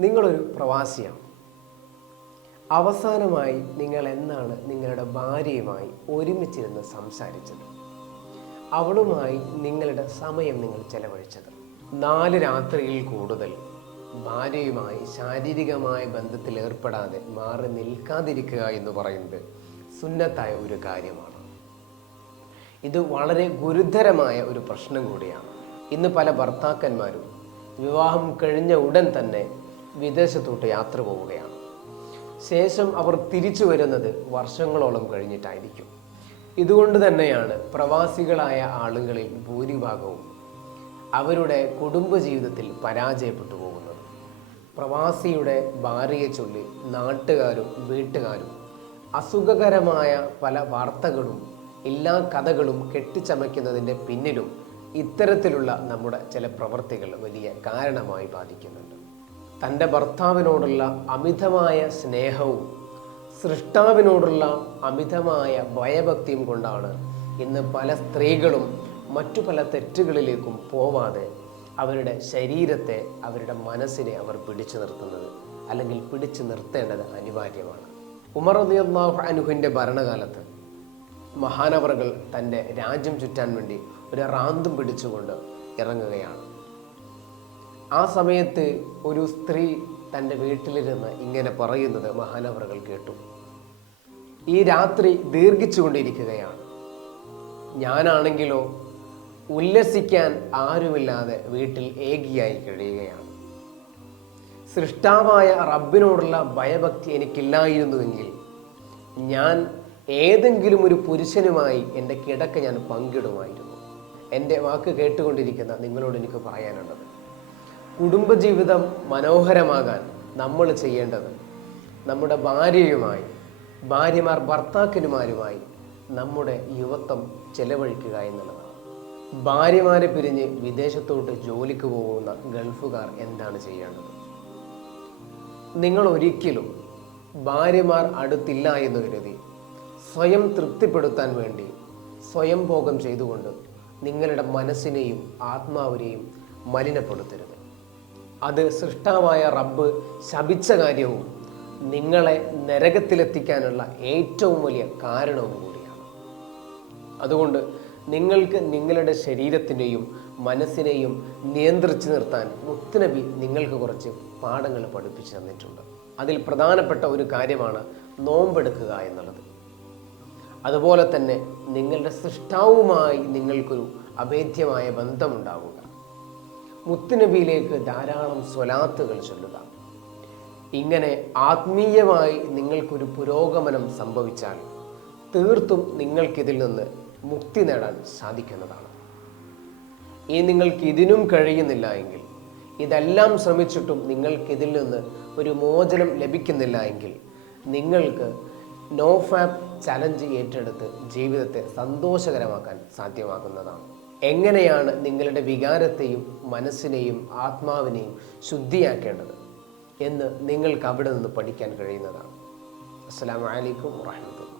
നിങ്ങളൊരു പ്രവാസിയാണ്. അവസാനമായി നിങ്ങൾ എന്നാണ് നിങ്ങളുടെ ഭാര്യയുമായി ഒരുമിച്ചിരുന്ന് സംസാരിച്ചത്. അവളുമായി നിങ്ങളുടെ സമയം നിങ്ങൾ ചെലവഴിച്ചത്. നാല് രാത്രിയിൽ കൂടുതൽ ഭാര്യയുമായി ശാരീരികമായ ബന്ധത്തിൽ ഏർപ്പെടാതെ മാറി നിൽക്കാതിരിക്കുക എന്ന് പറയുന്നത് സുന്നത്തായ ഒരു കാര്യമാണ്. ഇത് വളരെ ഗുരുതരമായ ഒരു പ്രശ്നം കൂടിയാണ്. ഇന്ന് പല ഭർത്താക്കന്മാരും വിവാഹം കഴിഞ്ഞ ഉടൻ തന്നെ വിദേശത്തോട്ട് യാത്ര പോവുകയാണ്. ശേഷം അവർ തിരിച്ചു വരുന്നത് വർഷങ്ങളോളം കഴിഞ്ഞിട്ടായിരിക്കും. ഇതുകൊണ്ട് തന്നെയാണ് പ്രവാസികളായ ആളുകളിൽ ഭൂരിഭാഗവും അവരുടെ കുടുംബജീവിതത്തിൽ പരാജയപ്പെട്ടു പോകുന്നത്. പ്രവാസിയുടെ ഭാര്യയെ ചൊല്ലി നാട്ടുകാരും വീട്ടുകാരും അസുഖകരമായ പല വാർത്തകളും എല്ലാ കഥകളും കെട്ടിച്ചമയ്ക്കുന്നതിന്റെ പിന്നിലും ഇത്തരത്തിലുള്ള നമ്മുടെ ചില പ്രവൃത്തികൾ വലിയ കാരണമായി ബാധിക്കുന്നുണ്ട്. തന്റെ ഭർത്താവിനോടുള്ള അമിതമായ സ്നേഹവും സൃഷ്ടാവിനോടുള്ള അമിതമായ ഭയഭക്തിയും കൊണ്ടാണ് ഇന്ന് പല സ്ത്രീകളും മറ്റു പല തെറ്റുകളിലേക്കും പോവാതെ അവരുടെ ശരീരത്തെ അവരുടെ മനസ്സിനെ അവർ പിടിച്ചു നിർത്തുന്നത് അല്ലെങ്കിൽ പിടിച്ചു നിർത്തേണ്ടത് അനിവാര്യമാണ്. ഉമർ റളിയല്ലാഹു അൻഹുവിന്റെ ഭരണകാലത്ത് മഹാനവറുകൾ തന്റെ രാജ്യം ചുറ്റാൻ വേണ്ടി ഒരു റാന്തും പിടിച്ചുകൊണ്ട് ഇറങ്ങുകയാണ്. ആ സമയത്ത് ഒരു സ്ത്രീ തന്റെ വീട്ടിലിരുന്ന് ഇങ്ങനെ പറയുന്നത് മഹാനവറുകൾ കേട്ടു. ഈ രാത്രി ദീർഘിച്ചുകൊണ്ടിരിക്കുകയാണ്. ഞാനാണെങ്കിലോ ഉല്ലസിക്കാൻ ആരുമില്ലാതെ വീട്ടിൽ ഏകിയായി കഴിയുകയാണ്. സൃഷ്ടാവായ റബ്ബിനോടുള്ള ഭയഭക്തി എനിക്കില്ലായിരുന്നുവെങ്കിൽ ഞാൻ ഏതെങ്കിലും ഒരു പുരുഷനുമായി എന്റെ കിടക്ക ഞാൻ പങ്കിടുമായിരുന്നു. എന്റെ വാക്ക് കേട്ടുകൊണ്ടിരിക്കുന്ന നിങ്ങളോട് എനിക്ക് പറയാനുള്ളത് കുടുംബജീവിതം മനോഹരമാകാൻ നമ്മൾ ചെയ്യേണ്ടത് നമ്മുടെ ഭാര്യയുമായി ഭാര്യമാർ ഭർത്താക്കന്മാരുമായി നമ്മുടെ യുവത്വം ചെലവഴിക്കുക എന്നുള്ളതാണ്. ഭാര്യമാരെ പിരിഞ്ഞ് വിദേശത്തോട്ട് ജോലിക്ക് പോകുന്ന ഗൾഫുകാർ എന്താണ് ചെയ്യേണ്ടത്? നിങ്ങൾ ഒരിക്കലും ഭാര്യമാർ അടുത്തില്ല എന്ന് കരുതി സ്വയം തൃപ്തിപ്പെടുത്താൻ വേണ്ടി സ്വയം ഭോഗം ചെയ്തുകൊണ്ട് നിങ്ങളുടെ മനസ്സിനെയും ആത്മാവിനെയും മലിനപ്പെടുത്തരുത്. അത് സൃഷ്ടാവായ റബ്ബ് ശപിച്ച കാര്യവും നിങ്ങളെ നരകത്തിലെത്തിക്കാനുള്ള ഏറ്റവും വലിയ കാരണവും കൂടിയാണ്. അതുകൊണ്ട് നിങ്ങൾക്ക് നിങ്ങളുടെ ശരീരത്തിനെയും മനസ്സിനെയും നിയന്ത്രിച്ചു നിർത്താൻ മുത്തുനബി നിങ്ങൾക്ക് കുറച്ച് പാഠങ്ങൾ പഠിപ്പിച്ചു തന്നിട്ടുണ്ട്. അതിൽ പ്രധാനപ്പെട്ട ഒരു കാര്യമാണ് നോമ്പെടുക്കുക എന്നുള്ളത്. അതുപോലെ തന്നെ നിങ്ങളുടെ സൃഷ്ടാവുമായി നിങ്ങൾക്കൊരു അഭേദ്യമായ ബന്ധമുണ്ടാവുക. മുത്തുനബിയിലേക്ക് ധാരാളം സ്വലാത്തുകൾ ചൊല്ലുക. ഇങ്ങനെ ആത്മീയമായി നിങ്ങൾക്കൊരു പുരോഗമനം സംഭവിച്ചാൽ തീർത്തും നിങ്ങൾക്കിതിൽ നിന്ന് മുക്തി നേടാൻ സാധിക്കുന്നതാണ്. ഈ നിങ്ങൾക്ക് ഇതിനും കഴിയുന്നില്ല എങ്കിൽ ഇതെല്ലാം ശ്രമിച്ചിട്ടും നിങ്ങൾക്കിതിൽ നിന്ന് ഒരു മോചനം ലഭിക്കുന്നില്ല എങ്കിൽ നിങ്ങൾക്ക് നോ ഫാപ്പ് ചലഞ്ച് ഏറ്റെടുത്ത് ജീവിതത്തെ സന്തോഷകരമാക്കാൻ സാധ്യമാകുന്നതാണ്. എങ്ങനെയാണ് നിങ്ങളുടെ വികാരത്തെയും മനസ്സിനെയും ആത്മാവിനെയും ശുദ്ധിയാക്കേണ്ടത് എന്ന് നിങ്ങൾക്ക് അവിടെ നിന്ന് പഠിക്കാൻ കഴിയുന്നതാണ്. അസ്സാം വലൈക്കും വാഹമത്തുള്ള